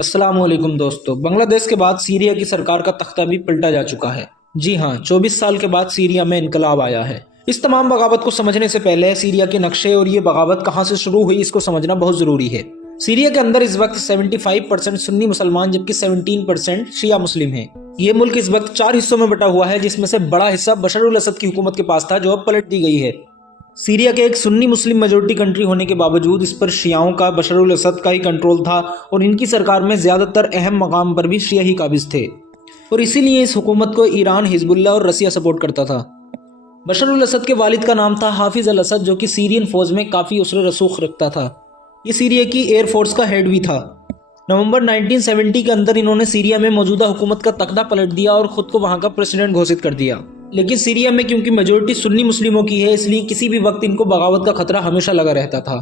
अस्सलामुअलैकुम दोस्तों, बांग्लादेश के बाद सीरिया की सरकार का तख्ता भी पलटा जा चुका है। जी हाँ, 24 साल के बाद सीरिया में इनकलाब आया है। इस तमाम बगावत को समझने से पहले सीरिया के नक्शे और ये बगावत कहाँ से शुरू हुई इसको समझना बहुत जरूरी है। सीरिया के अंदर इस वक्त 75% सुन्नी मुसलमान जबकि 17% शिया मुस्लिम हैं। ये मुल्क इस वक्त 4 हिस्सों में बटा हुआ है, जिसमें से बड़ा हिस्सा बशर उल असद की हुकूमत के पास था जो अब पलट दी गई है। सीरिया के एक सुन्नी मुस्लिम मेजोरिटी कंट्री होने के बावजूद इस पर शियाओं का बशर उल असद का ही कंट्रोल था और इनकी सरकार में ज्यादातर अहम मकाम पर भी शिया ही काबिज थे और इसीलिए इस हुकूमत को ईरान, हिजबुल्लाह और रसिया सपोर्ट करता था। बशर उल असद के वालिद का नाम था हाफिज अल असद, जो कि सीरियन फौज में काफ़ी उसर रसूख रखता था। ये सीरिया की एयरफोर्स का हेड भी था। नवंबर 1970 के अंदर इन्होंने सीरिया में मौजूदा हुकूमत का तख्ता पलट दिया और खुद को वहां का प्रेसिडेंट घोषित कर दिया। लेकिन सीरिया में क्योंकि मेजोरिटी सुन्नी मुस्लिमों की है, इसलिए किसी भी वक्त इनको बगावत का खतरा हमेशा लगा रहता था।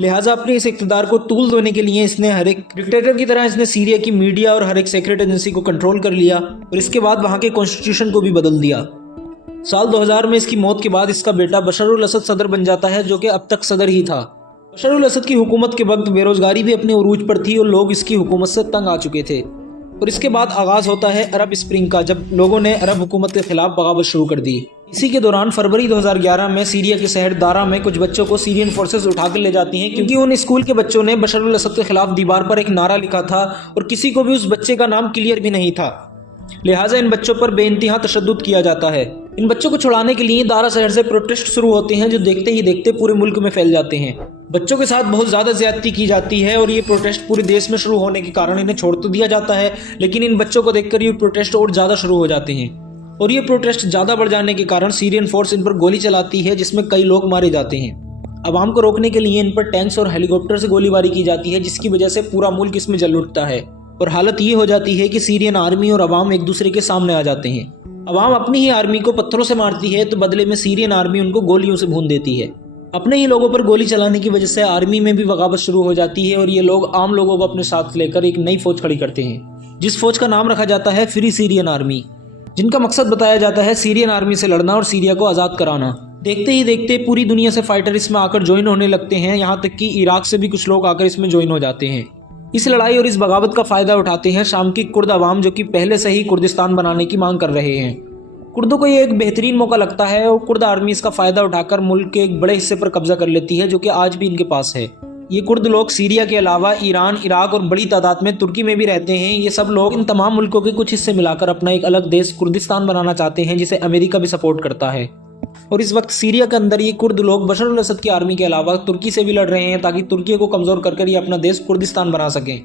लिहाजा अपने इस इक़्तिदार को तूल देने के लिए इसने हर एक डिक्टेटर की तरह इसने सीरिया की मीडिया और हर एक सीक्रेट एजेंसी को कंट्रोल कर लिया और इसके बाद वहां के कॉन्स्टिट्यूशन को भी बदल दिया। साल 2000 में इसकी मौत के बाद इसका बेटा बशर उल असद सदर बन जाता है, जो कि अब तक सदर ही था। बशर उल असद की हुकूमत के वक्त बेरोजगारी भी अपने उरूज पर थी और लोग इसकी हुकूमत से तंग आ चुके थे। और इसके बाद आगाज होता है अरब स्प्रिंग का, जब लोगों ने अरब हुकूमत के खिलाफ बगावत शुरू कर दी। इसी के दौरान फरवरी 2011 में सीरिया के शहर दारा में कुछ बच्चों को सीरियन फोर्सेस उठाकर ले जाती हैं, क्योंकि उन स्कूल के बच्चों ने बशर उल असद के खिलाफ दीवार पर एक नारा लिखा था और किसी को भी उस बच्चे का नाम क्लियर भी नहीं था। लिहाजा इन बच्चों पर बेइंतहा तशद्दुद किया जाता है। इन बच्चों को छुड़ाने के लिए दारा शहर से प्रोटेस्ट शुरू होते हैं, जो देखते ही देखते पूरे मुल्क में फैल जाते हैं। बच्चों के साथ बहुत ज्यादा ज्यादती की जाती है और ये प्रोटेस्ट पूरे देश में शुरू होने के कारण इन्हें छोड़ तो दिया जाता है, लेकिन इन बच्चों को देखकर ये प्रोटेस्ट और ज्यादा शुरू हो जाते हैं और ये प्रोटेस्ट ज्यादा बढ़ जाने के कारण सीरियन फोर्स इन पर गोली चलाती है, जिसमें कई लोग मारे जाते हैं। अवाम को रोकने के लिए इन पर टैंक्स और हेलीकॉप्टर से गोलीबारी की जाती है, जिसकी वजह से पूरा मुल्क इसमें जल उठता है और हालत ये हो जाती है कि सीरियन आर्मी और अवाम एक दूसरे के सामने आ जाते हैं। अवाम अपनी ही आर्मी को पत्थरों से मारती है तो बदले में सीरियन आर्मी उनको गोलियों से भून देती है। अपने ही लोगों पर गोली चलाने की वजह से आर्मी में भी बगावत शुरू हो जाती है और ये लोग आम लोगों को अपने साथ लेकर एक नई फौज खड़ी करते हैं, जिस फौज का नाम रखा जाता है फ्री सीरियन आर्मी, जिनका मकसद बताया जाता है सीरियन आर्मी से लड़ना और सीरिया को आज़ाद कराना। देखते ही देखते पूरी दुनिया से फाइटर इसमें आकर ज्वाइन होने लगते हैं, यहाँ तक कि इराक से भी कुछ लोग आकर इसमें ज्वाइन हो जाते हैं। इस लड़ाई और इस बगावत का फायदा उठाते हैं शाम की कुर्द अवाम, जो कि पहले से ही कुर्दिस्तान बनाने की मांग कर रहे हैं। कुर्दों को ये एक बेहतरीन मौका लगता है और कुर्द आर्मी इसका फायदा उठाकर मुल्क के एक बड़े हिस्से पर कब्जा कर लेती है, जो कि आज भी इनके पास है। ये कुर्द लोग सीरिया के अलावा ईरान, इराक और बड़ी तादाद में तुर्की में भी रहते हैं। ये सब लोग इन तमाम मुल्कों के कुछ हिस्से मिलाकर अपना एक अलग देश कुर्दिस्तान बनाना चाहते हैं, जिसे अमेरिका भी सपोर्ट करता है। और इस वक्त सीरिया के अंदर ये कुर्द लोग बशर उल असद की आर्मी के अलावा तुर्की से भी लड़ रहे हैं, ताकि तुर्की को कमजोर कर ये अपना देश कुर्दिस्तान बना सकें।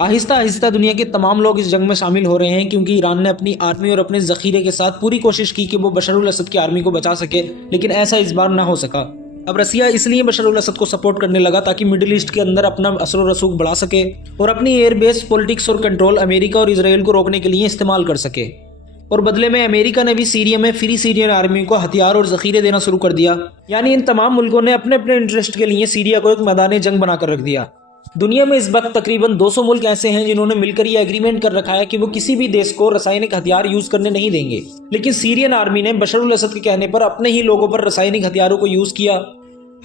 आहिस्ता आहिस्ता दुनिया के तमाम लोग इस जंग में शामिल हो रहे हैं, क्योंकि ईरान ने अपनी आर्मी और अपने जखीरे के साथ पूरी कोशिश की कि वो बशर उल असद की आर्मी को बचा सके, लेकिन ऐसा इस बार ना हो सका। अब रसिया इसलिए बशर उल असद को सपोर्ट करने लगा ताकि मिडिल ईस्ट के अंदर अपना असर रसूख बढ़ा सके और अपनी एयरबेस, पॉलिटिक्स और कंट्रोल अमेरिका और इसराइल को रोकने के लिए इस्तेमाल कर सके। और बदले में अमेरिका ने भी सीरिया में फ्री सीरियन आर्मी को हथियार और जखीरे देना शुरू कर दिया। यानी इन तमाम मुल्कों ने अपने अपने इंटरेस्ट के लिए सीरिया को एक मैदान जंग बनाकर रख दिया। दुनिया में इस वक्त तकरीबन 200 मुल्क ऐसे हैं जिन्होंने मिलकर यह एग्रीमेंट कर रखा है कि वो किसी भी देश को रासायनिक हथियार यूज करने नहीं देंगे। लेकिन सीरियन आर्मी ने बशर उल असद के कहने पर अपने ही लोगों पर रासायनिक हथियारों को यूज किया।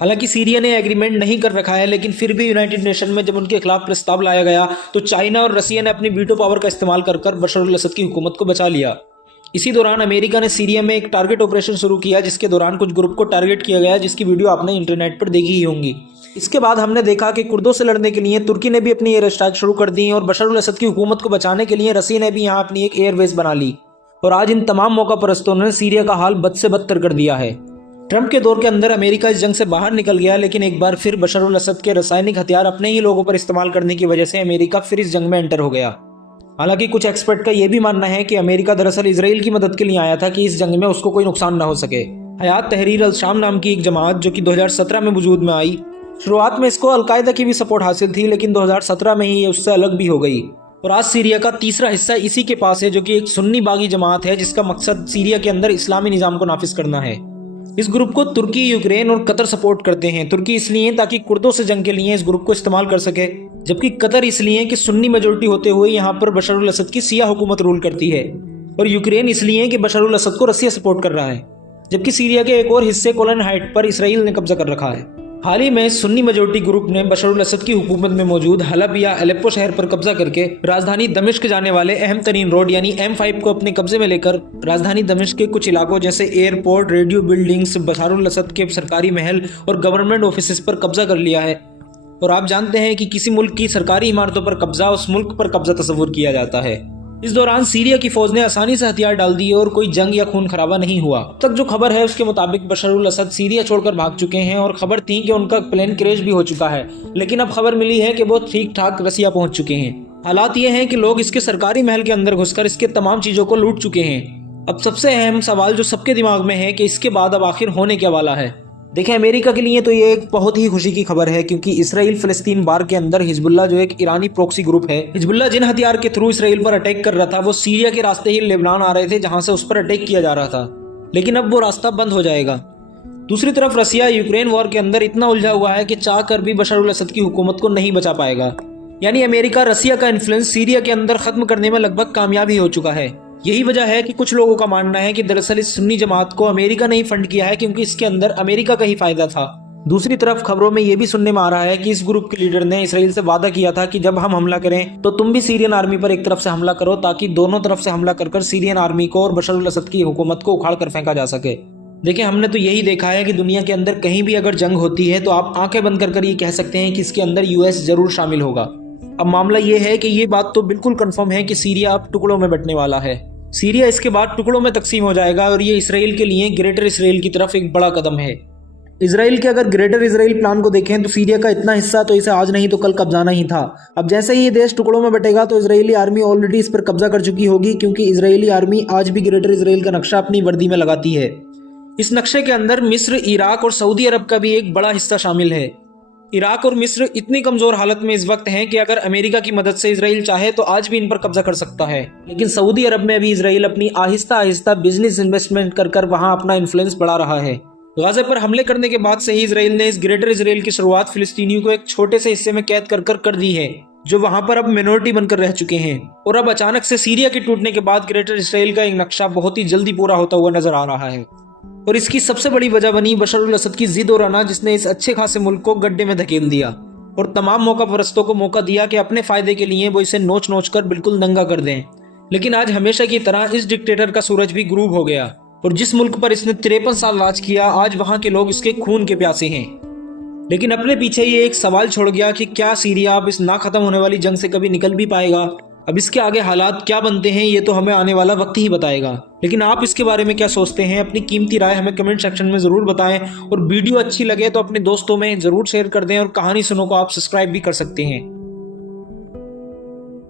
हालांकि सीरिया ने एग्रीमेंट नहीं कर रखा है, लेकिन फिर भी यूनाइटेड नेशन में जब उनके खिलाफ प्रस्ताव लाया गया तो चाइना और रसिया ने अपनी वीटो पावर का इस्तेमाल कर बशर उल असद की हुकूमत को बचा लिया। इसी दौरान अमेरिका ने सीरिया में एक टारगेट ऑपरेशन शुरू किया, जिसके दौरान कुछ ग्रुप को टारगेट किया गया, जिसकी वीडियो आपने इंटरनेट पर देखी ही होंगी। इसके बाद हमने देखा कि कुर्दों से लड़ने के लिए तुर्की ने भी अपनी एयर स्ट्राइक शुरू कर दी और बशर उल असद की हुकूमत को बचाने के लिए रसिया ने भी यहाँ अपनी एक एयरबेस बना ली। और आज इन तमाम मौका परस्तों ने सीरिया का हाल बद से बदतर कर दिया है। ट्रंप के दौर के अंदर अमेरिका इस जंग से बाहर निकल गया, लेकिन एक बार फिर बशर उल असद के रासायनिक हथियार अपने ही लोगों पर इस्तेमाल करने की वजह से अमेरिका फिर इस जंग में एंटर हो गया। हालांकि कुछ एक्सपर्ट का यह भी मानना है कि अमेरिका दरअसल इसराइल की मदद के लिए आया था कि इस जंग में उसको कोई नुकसान ना हो सके। हयात तहरीर अल शाम नाम की एक जमात, जो कि 2017 में वजूद में आई, शुरुआत में इसको अलकायदा की भी सपोर्ट हासिल थी, लेकिन 2017 में ही ये उससे अलग भी हो गई। और आज सीरिया का तीसरा हिस्सा इसी के पास है, जो कि एक सुन्नी बागी जमात है, जिसका मकसद सीरिया के अंदर इस्लामी निज़ाम को नाफिज करना है। इस ग्रुप को तुर्की, यूक्रेन और कतर सपोर्ट करते हैं। तुर्की इसलिए ताकि कुर्दों से जंग के लिए इस ग्रुप को इस्तेमाल कर सके, जबकि कतर इसलिए कि सुन्नी मेजोरिटी होते हुए यहाँ पर बशर उल असद की शिया हुकूमत रूल करती है, और यूक्रेन इसलिए कि बशर उल असद को रसिया सपोर्ट कर रहा है, जबकि सीरिया के एक और हिस्से गोलन हाइट पर इसराइल ने कब्जा कर रखा है। हाल ही में सुन्नी मेजोरिटी ग्रुप ने बशर अल असद की हुकूमत में मौजूद हलब या अलेप्पो शहर पर कब्जा करके राजधानी दमिश्क जाने वाले अहम तरीन रोड यानी M5 को अपने कब्जे में लेकर राजधानी दमिश्क के कुछ इलाकों जैसे एयरपोर्ट, रेडियो बिल्डिंग्स, बशर अल असद के सरकारी महल और गवर्नमेंट ऑफिस पर कब्जा कर लिया है। और आप जानते हैं कि किसी मुल्क की सरकारी इमारतों पर कब्जा उस मुल्क पर कब्जा तस्वुर किया जाता है। इस दौरान सीरिया की फौज ने आसानी से हथियार डाल दिए और कोई जंग या खून खराबा नहीं हुआ। अब तक जो खबर है उसके मुताबिक बशर अल असद सीरिया छोड़कर भाग चुके हैं और खबर थी कि उनका प्लेन क्रैश भी हो चुका है, लेकिन अब खबर मिली है कि वो ठीक ठाक रसिया पहुंच चुके हैं। हालात ये हैं कि लोग इसके सरकारी महल के अंदर घुसकर इसके तमाम चीजों को लूट चुके हैं। अब सबसे अहम सवाल जो सबके दिमाग में है कि इसके बाद अब आखिर होने क्या वाला है। देखें, अमेरिका के लिए तो ये एक बहुत ही खुशी की खबर है, क्योंकि इसराइल फलस्तीन बार के अंदर हिजबुल्लाह जो एक ईरानी प्रॉक्सी ग्रुप है, हिजबुल्लाह जिन हथियार के थ्रू इसराइल पर अटैक कर रहा था वो सीरिया के रास्ते ही लेबनान आ रहे थे जहां से उस पर अटैक किया जा रहा था, लेकिन अब वो रास्ता बंद हो जाएगा। दूसरी तरफ रसिया यूक्रेन वॉर के अंदर इतना उलझा हुआ है कि चाह कर भी बशर अल असद की हुकूमत को नहीं बचा पाएगा। यानी अमेरिका रसिया का इन्फ्लुएंस सीरिया के अंदर खत्म करने में लगभग कामयाबी हो चुका है। यही वजह है कि कुछ लोगों का मानना है कि दरअसल इस सुन्नी जमात को अमेरिका ने ही फंड किया है, क्योंकि इसके अंदर अमेरिका का ही फायदा था। दूसरी तरफ खबरों में यह भी सुनने में आ रहा है कि इस ग्रुप के लीडर ने इसराइल से वादा किया था कि जब हम हमला करें तो तुम भी सीरियन आर्मी पर एक तरफ से हमला करो, ताकि दोनों तरफ से हमला कर सीरियन आर्मी को और बशर अल असद की हुकूमत को उखाड़ कर फेंका जा सके। देखिए, हमने तो यही देखा है कि दुनिया के अंदर कहीं भी अगर जंग होती है तो आप आंखें बंद कर ये कह सकते हैं कि इसके अंदर US जरूर शामिल होगा। अब मामला ये है कि ये बात तो बिल्कुल कंफर्म है कि सीरिया अब टुकड़ों में बंटने वाला है। सीरिया इसके बाद टुकड़ों में तकसीम हो जाएगा और ये इसराइल के लिए ग्रेटर इसराइल की तरफ एक बड़ा कदम है। इसराइल के अगर ग्रेटर इसराइल प्लान को देखें तो सीरिया का इतना हिस्सा तो इसे आज नहीं तो कल कब्जाना ही था। अब जैसे ही ये देश टुकड़ों में बटेगा तो इजरायली आर्मी ऑलरेडी इस पर कब्जा कर चुकी होगी, क्योंकि इजरायली आर्मी आज भी ग्रेटर इसराइल का नक्शा अपनी वर्दी में लगाती है। इस नक्शे के अंदर मिस्र, इराक और सऊदी अरब का भी एक बड़ा हिस्सा शामिल है। इराक और मिस्र इतनी कमजोर हालत में इस वक्त हैं कि अगर अमेरिका की मदद से इसराइल चाहे तो आज भी इन पर कब्जा कर सकता है। लेकिन सऊदी अरब में अभी इसराइल अपनी आहिस्ता आहिस्ता बिजनेस इन्वेस्टमेंट कर वहां अपना इन्फ्लुएंस बढ़ा रहा है। गाजा पर हमले करने के बाद से ही इसराइल ने इस ग्रेटर इसराइल की शुरुआत फिलिस्तीनियों को एक छोटे से हिस्से में कैद कर दी है, जो वहां पर अब मिनोरिटी बनकर रह चुके हैं। और अब अचानक से सीरिया के टूटने के बाद ग्रेटर इसराइल का एक नक्शा बहुत ही जल्दी पूरा होता हुआ नजर आ रहा है। और इसकी सबसे बड़ी वजह बनी बशर अल असद की जिद और अना, जिसने इस अच्छे खासे मुल्क को गड्ढे में धकेल दिया और तमाम मौका परस्तों को मौका दिया कि अपने फायदे के लिए वो इसे नोच नोच कर बिल्कुल नंगा कर दें। लेकिन आज हमेशा की तरह इस डिक्टेटर का सूरज भी गुरूब हो गया और जिस मुल्क पर इसने 53 साल राज किया, आज वहां के लोग इसके खून के प्यासे हैं। लेकिन अपने पीछे ये एक सवाल छोड़ गया कि क्या सीरिया अब इस ना खत्म होने वाली जंग से कभी निकल भी पाएगा। अब इसके आगे हालात क्या बनते हैं ये तो हमें आने वाला वक्त ही बताएगा। लेकिन आप इसके बारे में क्या सोचते हैं, अपनी कीमती राय हमें कमेंट सेक्शन में जरूर बताएं और वीडियो अच्छी लगे तो अपने दोस्तों में जरूर शेयर कर दें और कहानी सुनो को आप सब्सक्राइब भी कर सकते हैं।